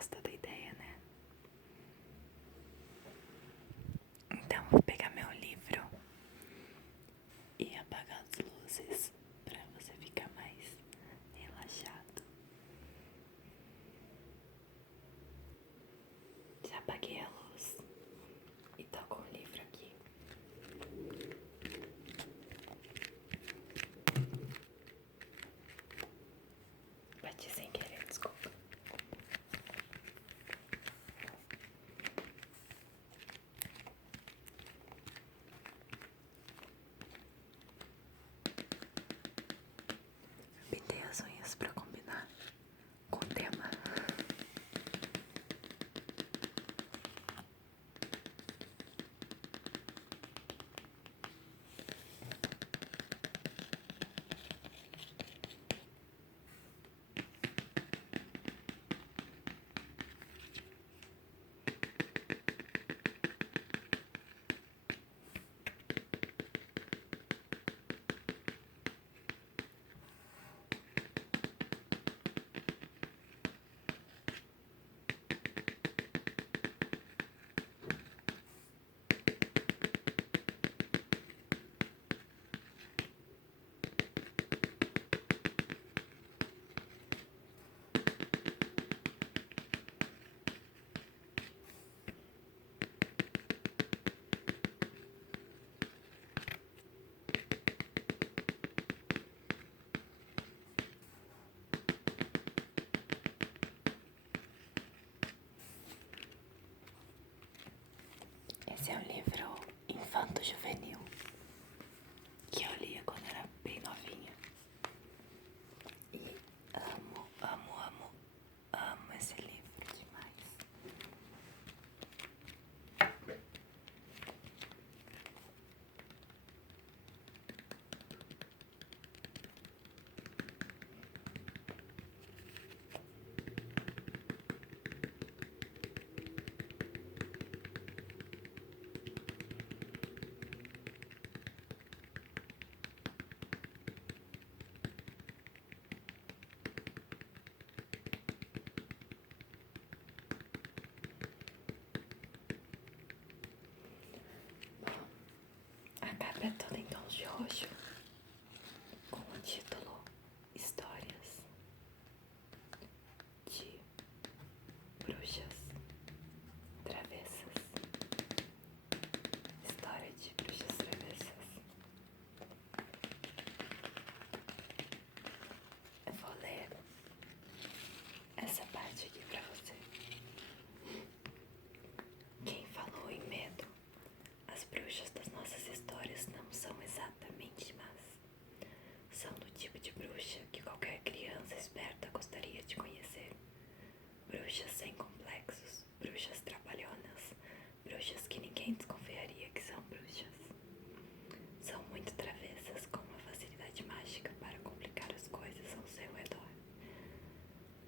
Gostou da ideia, né? Então vou pegar meu livro e apagar as luzes pra você ficar mais relaxado. Já apaguei a luz e tô com o livro aqui. Bati sem querer, desculpa. Pintei as unhas pra combinar com o tema. Esse é um livro infanto-juvenil que eu lia quando era bem novinha. E amo, amo, amo, amo esse livro demais. A capa é toda em tons de roxo, com o título Histórias de Bruxas Travessas. História de Bruxas Travessas. Eu vou ler essa parte aqui pra você. Quem falou em medo? As bruxas das nossas histórias não são exatamente más. São do tipo de bruxa que qualquer criança esperta gostaria de conhecer. Bruxas sem complexos, bruxas trapalhonas, bruxas que ninguém desconfiaria que são bruxas. São muito travessas, com uma facilidade mágica para complicar as coisas ao seu redor.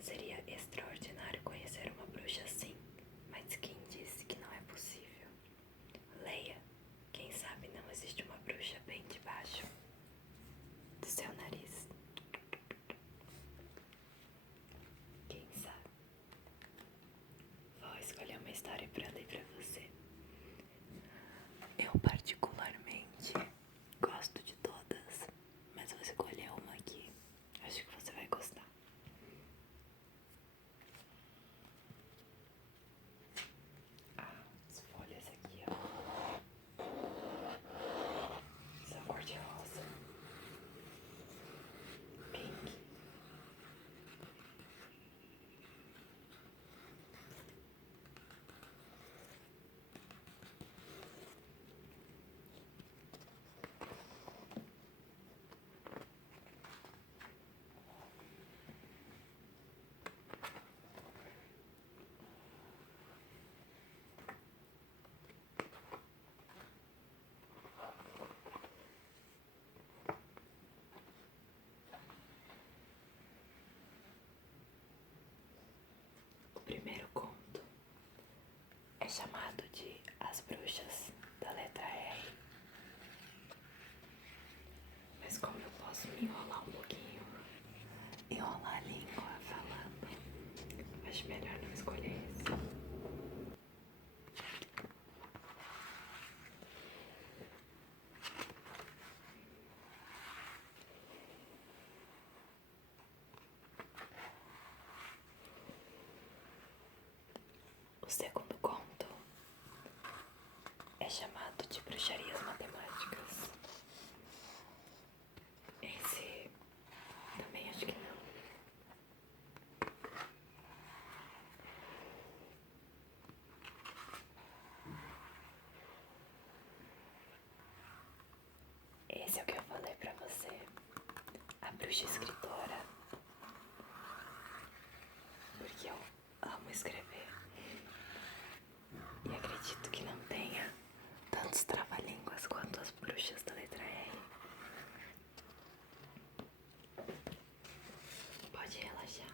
Seria extraordinário conhecer uma bruxa assim, mas quem disse que não é possível? Leia, quem sabe não existe uma bruxa bem debaixo do seu nariz. Quem sabe? Vou escolher uma história pra ler pra você. Eu particularmente gosto de todas, mas vou escolher uma aqui. Acho que você vai gostar. As folhas aqui, ó, são cor de rosa, pink. O primeiro conto é chamado de As Bruxas da Letra R. Mas como eu posso me enrolar um pouquinho, enrolar a língua falando, acho melhor não escolher O segundo conto é chamado de Bruxarias Matemáticas. Esse também acho que não. Esse é o que eu falei pra você, a bruxa escritora, porque eu amo escrever e acredito que não tenha tantos trava-línguas quanto as bruxas da letra R. Pode relaxar.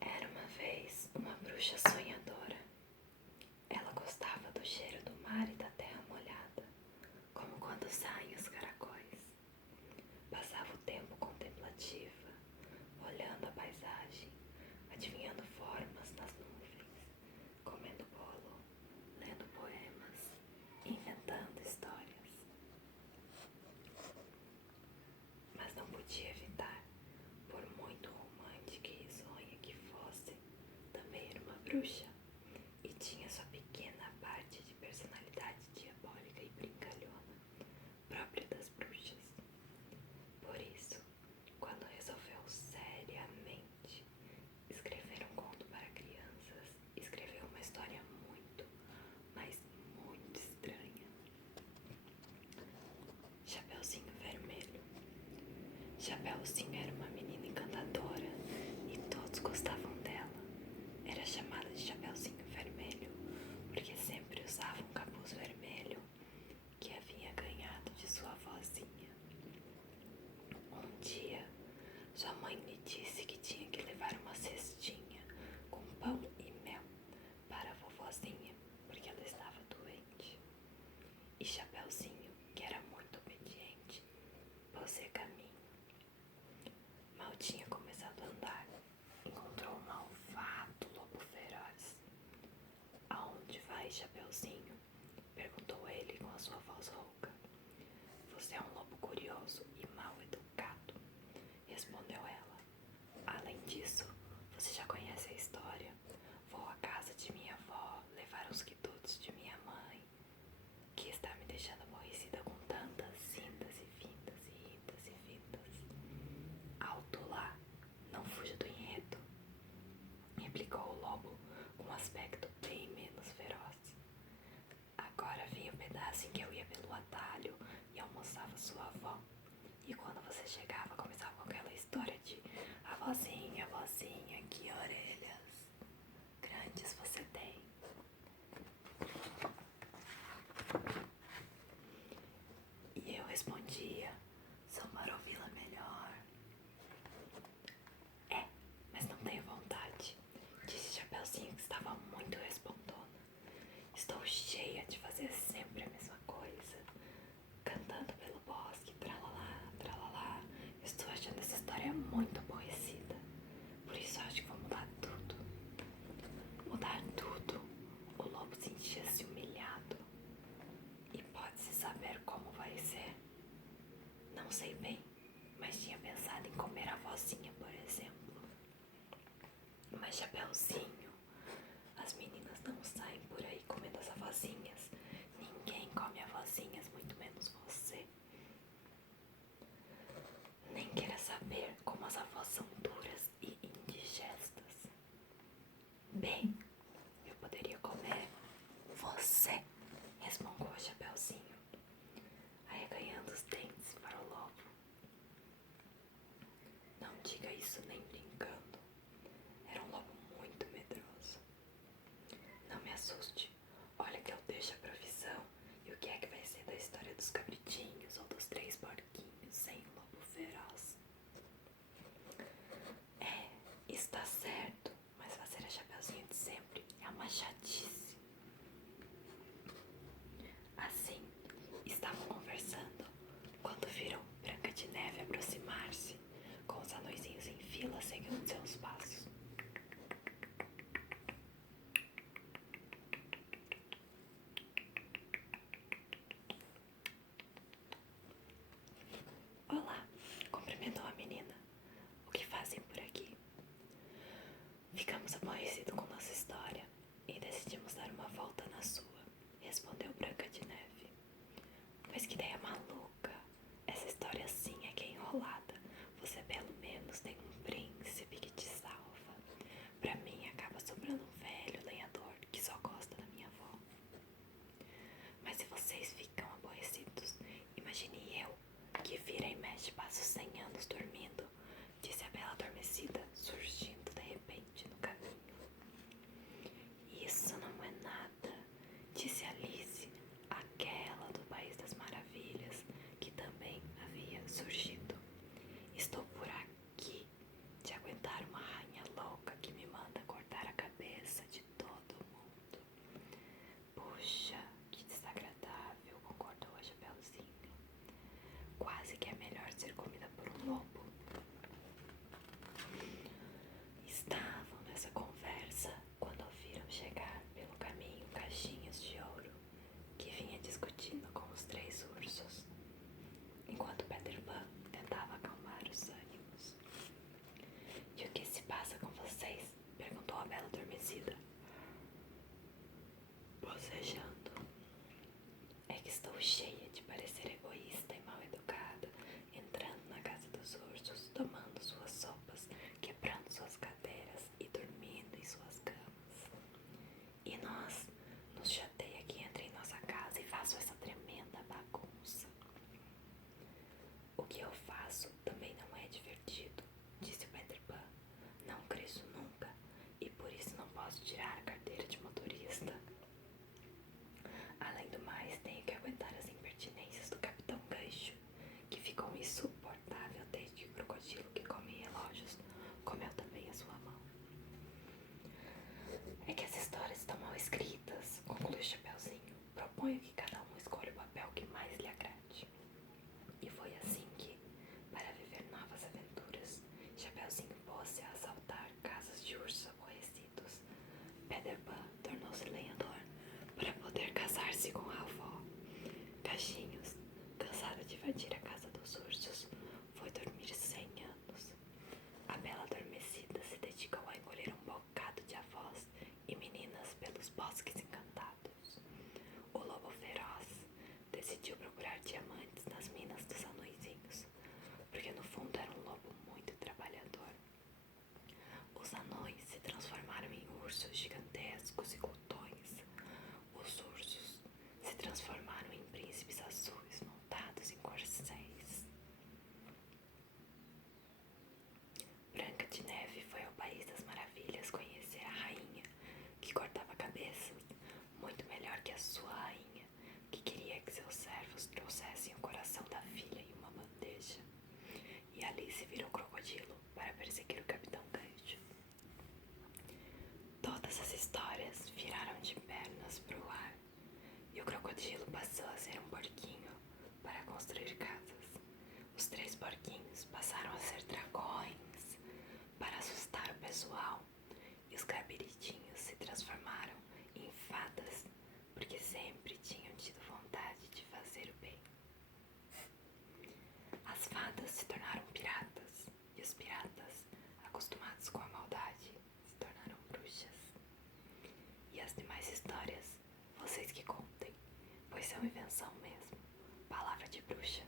Era uma vez uma bruxa sonhadora. Ela gostava do cheiro do mar e da terra molhada, como quando saem os caracóis. Passava o tempo contemplativa, olhando a paisagem, adivinhando formas nas nuvens, comendo bolo, lendo poemas, inventando histórias. Mas não podia evitar, por muito romântica e risonha que fosse, também era uma bruxa e tinha sua pequena parte de personalidade diabólica e brincalhona, própria das bruxas. Por isso, quando resolveu seriamente escrever um conto para crianças, escreveu uma história muito, mas muito estranha. Chapeuzinho Vermelho. Chapeuzinho era uma menina encantadora e todos gostavam dela. Era chamada de Chapeuzinho Vermelho porque sempre usava um capuz vermelho que havia ganhado de sua avózinha. Um dia, sua mãe lhe disse que tinha que levar uma cestinha com pão e mel para a vovozinha porque ela estava doente. E Chapeuzinho, que era muito obediente, pôs-se caminho. Mal tinha começado a andar, encontrou um malvado lobo feroz. Aonde vai, Chapeuzinho? Perguntou ele com a sua voz rouca. Você é um lobo curioso e mal educado, respondeu ela. Além disso, você já conhece a história. Vou à casa de minha avó levar os quitutes de minha mãe, que está me deixando aborrecida com tantas indas e vindas e idas e vindas. Alto lá, não fuja do enredo, replicou o lobo com um aspecto bem menos feroz. Agora vinha o pedaço em que eu ia pelo atalho e almoçava sua avó. E quando você chegava, começava com aquela história de avózinha, avózinha, que orelhas grandes você tem. E eu respondia, são para ouvi-la melhor. É, mas não tenho vontade, disse Chapeuzinho, que estava muito respondona. Estou cheia de fazer sempre a mesma coisa, cantando pelo bosque, tralalá, tralalá. Estou achando essa história muito aborrecida, por isso acho que vou mudar tudo. Mudar tudo? O lobo sentia-se humilhado. E pode-se saber como vai ser? Não sei bem, mas tinha pensado em comer a vozinha, por exemplo. Mas Chapeuzinho, as meninas não saem por aí comendo as avózinhas. Ninguém come avózinhas, muito menos você. Nem queira saber como as avós são duras e indigestas. Bem, eu poderia comer você, resmungou a Chapeuzinho, arreganhando os dentes para o lobo. Não diga isso nem brincando. Era um lobo muito cheia de parecer egoísta e mal educada, entrando na casa dos ursos, tomando suas sopas, quebrando suas cadeiras e dormindo em suas camas. E nós nos chateia que entre em nossa casa e faça essa tremenda bagunça. O que eu faço também não é divertido, disse o Peter Pan. Não cresço nunca e por isso não posso tirar a carteira de motorista. Além do mais, tenho que aguentar as impertinências do Capitão Gancho, que ficou insuportável desde que o crocodilo que come relógios comeu também a sua mão. É que as histórias estão mal escritas, concluiu Chapeuzinho. Proponho que cada um escolha o papel que mais lhe agrade. E foi assim que, para viver novas aventuras, Chapeuzinho pôs-se a assaltar casas de ursos aborrecidos. Peter Pan tornou-se lenhador para poder casar-se com a avó. Cachinhos, cansado de invadir a casa dos ursos, foi dormir 100 anos. A Bela Adormecida se dedicou a encolher um bocado de avós e meninas pelos bosques encantados. O Lobo Feroz decidiu procurar diamantes nas minas dos anõezinhos, porque no fundo era um lobo muito trabalhador. Os anões se transformaram em ursos gigantescos e glutões. Os ursos se transformaram em príncipes azuis montados em corcéis. Branca de Neve foi ao País das Maravilhas conhecer a rainha, que cortava cabeças, muito melhor que a sua rainha, que queria que seus servos trouxessem o coração da filha em uma bandeja. E Alice virou crocodilo para perseguir o Capitão Gancho. Todas as histórias viraram de pernas pro ar, e o crocodilo passou a ser um porquinho para construir casas. Os 3 porquinhos passaram a ser dragões para assustar o pessoal, e os cabiritinhos se transformaram em fadas porque sempre tinham tido vontade de fazer o bem. As fadas se tornaram piratas, e os piratas, acostumados com a maldade, se tornaram bruxas. E as demais histórias, vocês que contem, pois são invenção mesmo. Palavra de bruxa,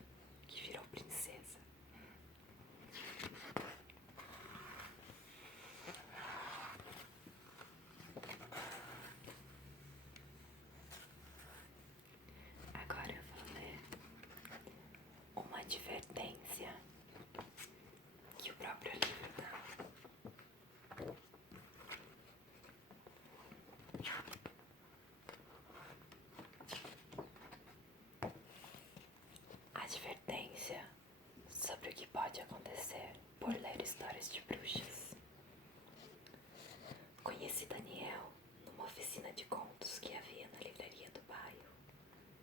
que virou princesa. Agora eu vou ler uma advertência que o próprio livro dá. Advertência sobre o que pode acontecer por ler histórias de bruxas. Conheci Daniel numa oficina de contos que havia na livraria do bairro.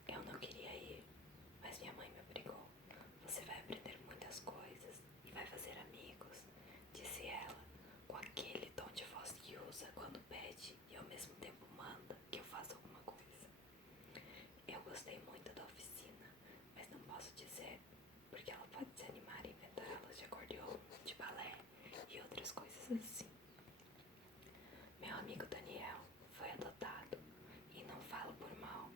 Eu não queria ir, mas minha mãe me obrigou. Você vai aprender muitas coisas e vai fazer amigos, disse ela, com aquele tom de voz que usa quando pede e ao mesmo tempo manda que eu faça alguma coisa. Eu gostei muito da oficina, mas não posso dizer, porque ela pode se animar e inventar aulas de acordeon, de balé e outras coisas assim. Meu amigo Daniel foi adotado e não falo por mal,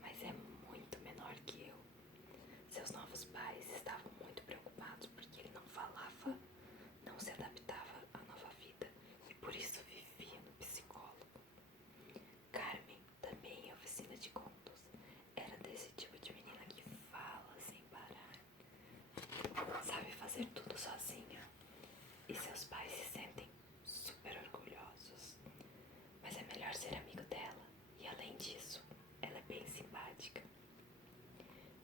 mas é muito menor que eu. Seus novos pais estavam muito preocupados porque ele não falava, não se adaptava à nova vida e por isso vivia no psicólogo. Carmen, também em oficina de contos, era desse tipo de menina que fala sem parar, sabe fazer tudo sozinha e seus pais se sentem super orgulhosos. Mas é melhor ser amigo dela e, além disso, ela é bem simpática.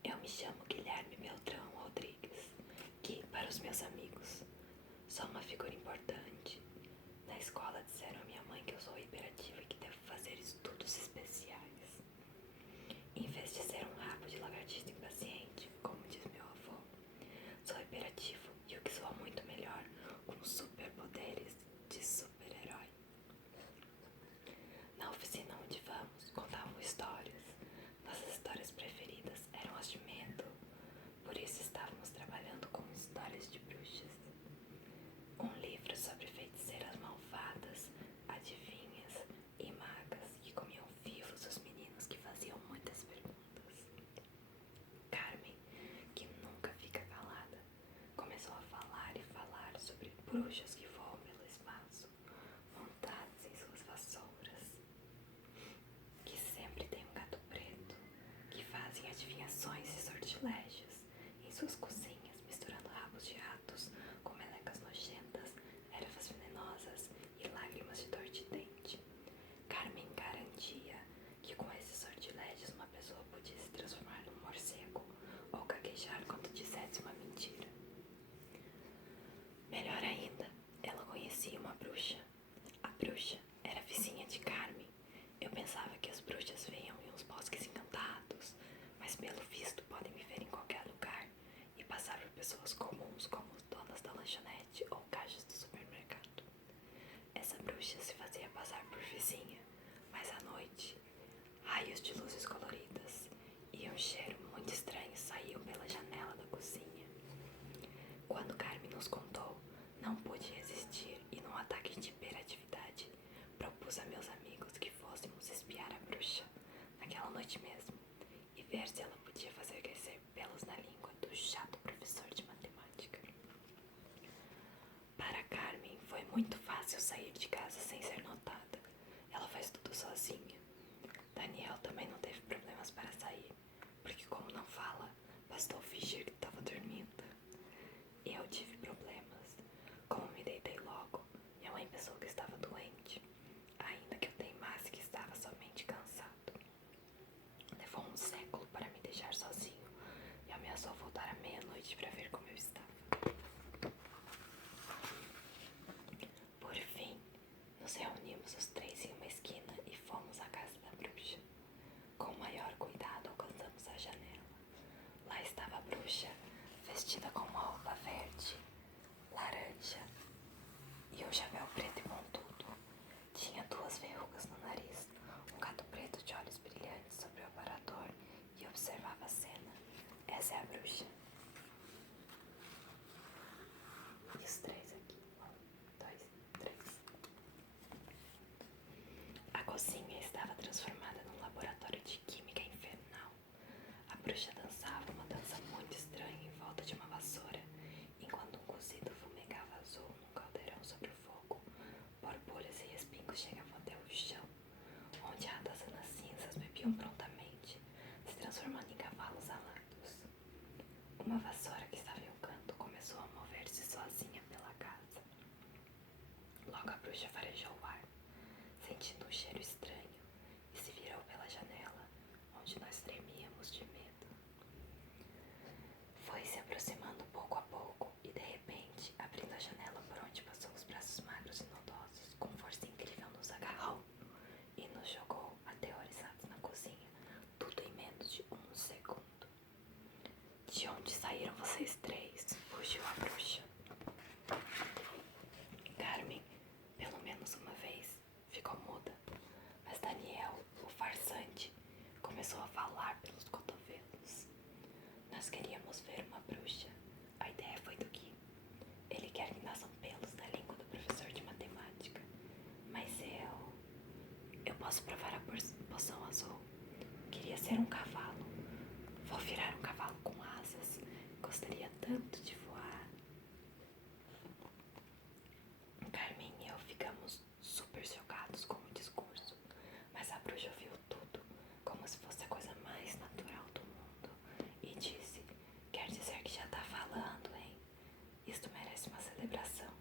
Eu me chamo Guilherme Beltrão Rodrigues, que, para os meus amigos, sou uma figura importante. Na escola disseram à minha mãe que eu sou hiperativa e que devo fazer estudos especiais. Em vez de ser um rabo de lagartixa impaciente, como diz meu avô, sou hiperativo e o que soa muito melhor, com superpoderes de super-herói. Na oficina onde vamos, contavam histórias. Nossas histórias preferidas eram as de medo. Por isso estávamos trabalhando com histórias de bruxas. Um livro sobre bruxas que voam pelo espaço, montadas em suas vassouras, que sempre tem um gato preto, que fazem adivinhações e sortilégios em suas cozinhas, misturando rabos de ratos com melecas nojentas, ervas venenosas e lágrimas de dor de dente. Carmen garantia que com esses sortilégios uma pessoa podia se transformar num morcego ou gaguejar quando dissesse uma mentira. Melhor ainda, ela conhecia uma bruxa. A bruxa era vizinha de Carmen. Eu pensava que as bruxas viam em uns bosques encantados, mas pelo visto podem viver em qualquer lugar e passar por pessoas comuns como donas da lanchonete ou caixas do supermercado. Essa bruxa se fazia passar por vizinha, mas à noite, raios de luzes coloridas e um cheiro muito estranho saíam pela janela da cozinha. Quando Carmen nos contou, não pude resistir e, num ataque de hiperatividade, propus a meus amigos que fôssemos espiar a bruxa naquela noite mesmo e ver se ela podia fazer crescer pelos na língua do chato professor de matemática. Para Carmen foi muito fácil sair de casa sem ser notada. Ela faz tudo sozinha. Daniel também não teve problemas para sair, porque como não fala, bastou fingir que estava dormindo. Eu tive problemas. Como me deitei logo, minha mãe pensou que estava doente, ainda que eu teimasse que estava somente cansado. Levou um século para me deixar sozinho e ameaçou voltar à meia-noite para ver como eu estava. Por fim, nos reunimos os três em uma esquina e fomos à casa da bruxa. Com o maior cuidado alcançamos a janela. Lá estava a bruxa, vestida com uma roupa verde, laranja e um chapéu preto e pontudo. Tinha 2 verrugas no nariz, um gato preto de olhos brilhantes sobre o aparador e observava a cena. Essa é a bruxa. E os 3 aqui. 1, 2, 3. A cozinha estava transformada num laboratório de química infernal. A bruxa dançava uma dança muito estranha em volta de uma vassoura, enquanto um cozido fumegava azul num caldeirão sobre o fogo. Borbulhas e respingos chegavam até o chão, onde ratazanas cinzas bebiam prontamente, se transformando em cavalos alados. Uma vassoura que estava em um canto começou a mover-se sozinha pela casa. Logo a bruxa farejou o ar, sentindo um cheiro estranho, e se virou pela janela, onde nós tremíamos de medo. Foi se aproximando pouco a pouco e, de repente, abrindo a janela por onde passou os braços magros e nodosos, com força incrível nos agarrou e nos jogou aterrorizados na cozinha, tudo em menos de 1 segundo. De onde saíram vocês 3? Fugiu a bruxa. Carmen, pelo menos uma vez, ficou muda, mas Daniel, o farsante, começou a falar pelos cotovelos. Nós queríamos ver uma bruxa. A ideia foi do Gui. Ele quer que nasçam pelos na língua do professor de matemática. Mas eu posso provar a poção azul. Queria ser um cavalo. Vou virar um cavalo com asas. Gostaria tanto de voar. Carmen e eu ficamos super chocados com o discurso, mas a bruxa ouviu tudo, como se fosse a coisa mais natural do mundo, e disse: quer dizer que já tá falando, hein? Isto merece uma celebração.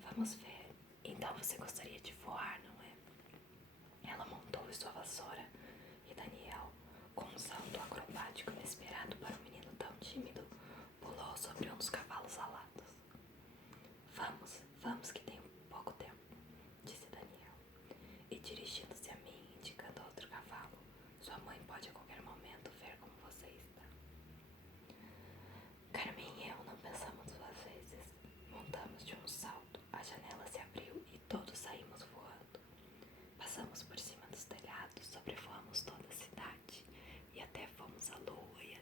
Vamos ver. Então você gostaria de voar, não é? Ela montou em sua vassoura e Daniel, com um salto acrobático inesperado para um menino tão tímido, pulou sobre um dos cavalos alados. Vamos que tem pouco tempo, disse Daniel. E dirigindo-se a mim, indicando outro cavalo, sua mãe pode a qualquer momento ver como você está. Carmen e eu não pensamos 2 vezes. Montamos de um salto, a janela se abriu e todos saímos voando. Passamos por cima dos telhados, sobrevoamos toda a cidade e até fomos à lua e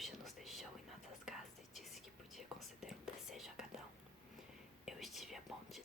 bruxa nos deixou em nossas casas e disse que podia conceder um desejo a cada um. Eu estive a ponto de